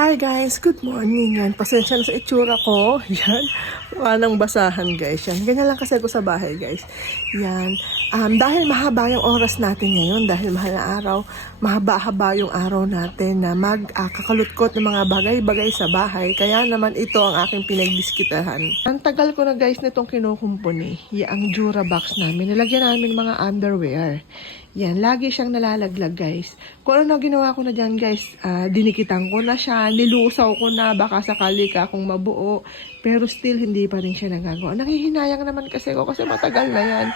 Hi guys, good morning. Yan, pasensya na sa itsura ko. Yan, wala nang basahan guys. Yan, ganyan lang kasi ako sa bahay guys. Yan, dahil mahaba yung oras natin ngayon, dahil mahal na araw, mahaba-haba yung araw natin na magkakalutkot ng mga bagay-bagay sa bahay. Kaya naman ito ang aking pinagdiskitahan. Ang tagal ko na guys nitong kinukumpuni, ang Jura box namin. Nilagyan namin mga underwear. Yan, lagi siyang nalalaglag guys. Kung ano ginawa ko na dyan guys, dinikitan ko na siya, nilusaw ko na, baka sakali ka akong mabuo. Pero still, hindi pa rin siya nagagawa. Nanghihinayang naman kasi ako kasi matagal na yan.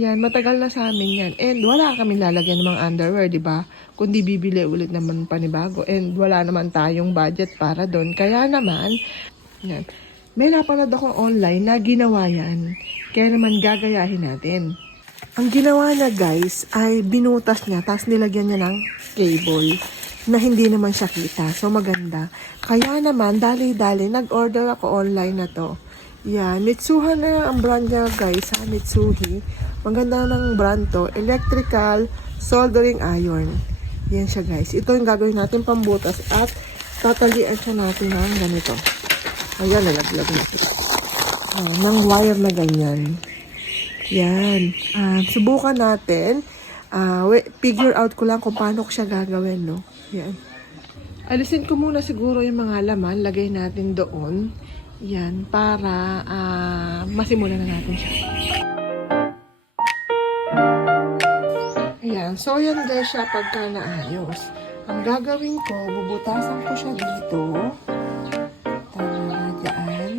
Yan, matagal na sa amin yan. And wala kami lalagyan ng mga underwear, di ba? Kundi bibili ulit naman panibago. And wala naman tayong budget para doon. Kaya naman, yan. May napanood ako online na ginawa yan. Kaya naman gagayahin natin. Ang ginawa niya guys ay binutas niya tapos nilagyan niya ng cable na hindi naman siya kita. So maganda. Kaya naman dali-dali nag-order ako online na to. Yan, Mitsuha na ang brand niya guys ha, Mitsuhi. Maganda ng brand to. Electrical soldering iron. Yan siya guys. Ito yung gagawin natin pambutas at tatalian siya natin ng ganito. Ayan, nalaglag na ito. Ng wire na ganyan. Yan. Subukan natin. Figure out ko lang kung paano ko siya gagawin, no? Yan. Alisin ko muna siguro yung mga laman. Lagay natin doon. Yan. Para masimulan na natin siya. Ayan. So, yan guys siya pagka naayos. Ang gagawin ko, bubutasan ko siya dito. Tama dyan.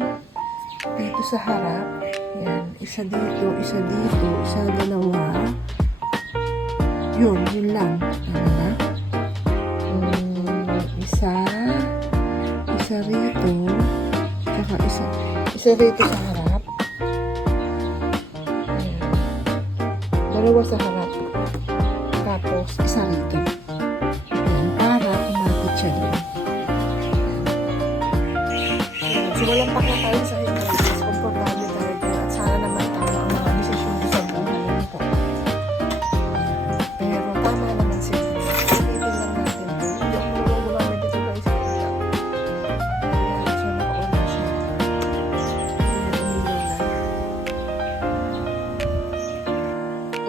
Dito sa harap. Yan, isa dito, isa dalawa. Yun lang. Tama ba? Isa rito, tsaka isa rito sa harap. Ayan. Dalawa sa harap. Tapos, isa rito. Ayan, para kumapit siya doon. Sumalampak na tayo sa higit. Komportable tayo dyan. At sana naman tama ang mga desisyon ko sa buhay nito. Pero tama naman siya. Ipitin lang natin. Hindi ako gumamit ito guys. Ayan, so naka-on siya.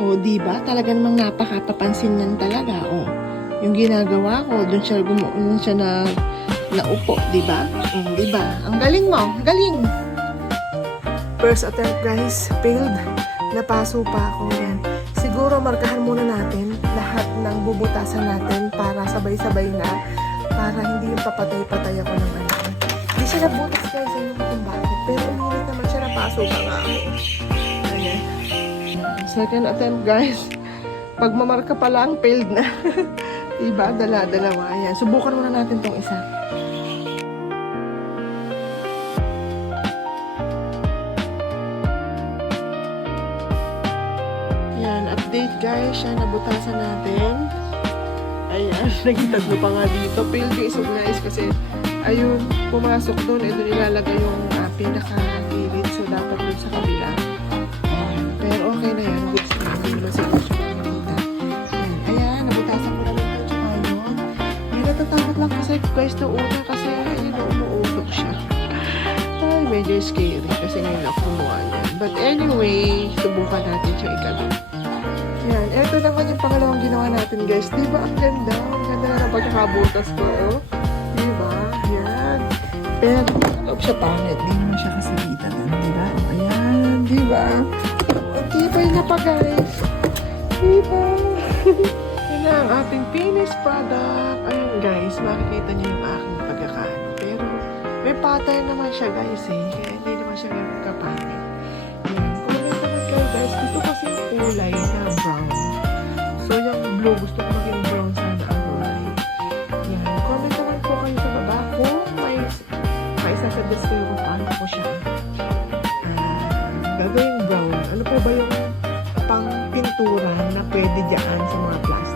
O, diba? Talaga namang napakapapansin niyan talaga. O, yung ginagawa ko, doon siya naupo, diba? Diba? Ang galing mo. Galing! First attempt guys, failed. Napaso pa ako yan. Siguro markahan muna natin lahat ng bubutasan natin para sabay-sabay na. Para hindi yung papatay-patay ako ng ano. Hindi siya nabutas guys, hindi ko kung bakit. Pero umilit naman siya, napaso pa nga ako. Ayan. Second attempt guys. Pag mamarka pa lang, failed na. Diba? Dalawa. Ayan. Subukan muna natin tong isa. Update guys, siya nabutasan natin. Ayan, naging tatlo pa nga dito. Failed yung isog guys kasi ayun, pumasok doon. Ito nilalagay yung pinaka-gilid. So, dapat doon sa kabila. Pero okay na yan. Goods na. Hindi naman siguro siya makikita. Ayan, nabutasan ko na lang ito. Tsaka yun. May natatakot lang kasi guys na una kasi ayun, umuusok siya. Ay, medyo scary kasi ngayon ako kumuha niya. But anyway, subukan natin siya ikagawin. Yan, eto naman yung pangalawang ginawa natin guys. Diba ang ganda? Ang ganda na ng pagkakabutas ko. Oh. Diba? Yan. Pero loob siya pangit. Hindi naman siya kasalitan. Diba? Ayan. Diba? Ang tibay na pa guys. Diba? Yan na ang ating finished product. Ayan guys, makikita niyo yung aking pagkakaano. Pero may pattern naman siya guys eh. Kaya hindi naman siya ganun kapangit. Guys, gusto kasi yung kulay na brown. So, yung blue, gusto ko maging brown sana ang kulay. Yan. Comment naman po kayo sa baba kung may isasuggest kayo kung paano ko siya gagawin brown. Ano po ba yung pang pintura na pwede dyan sa mga plastic?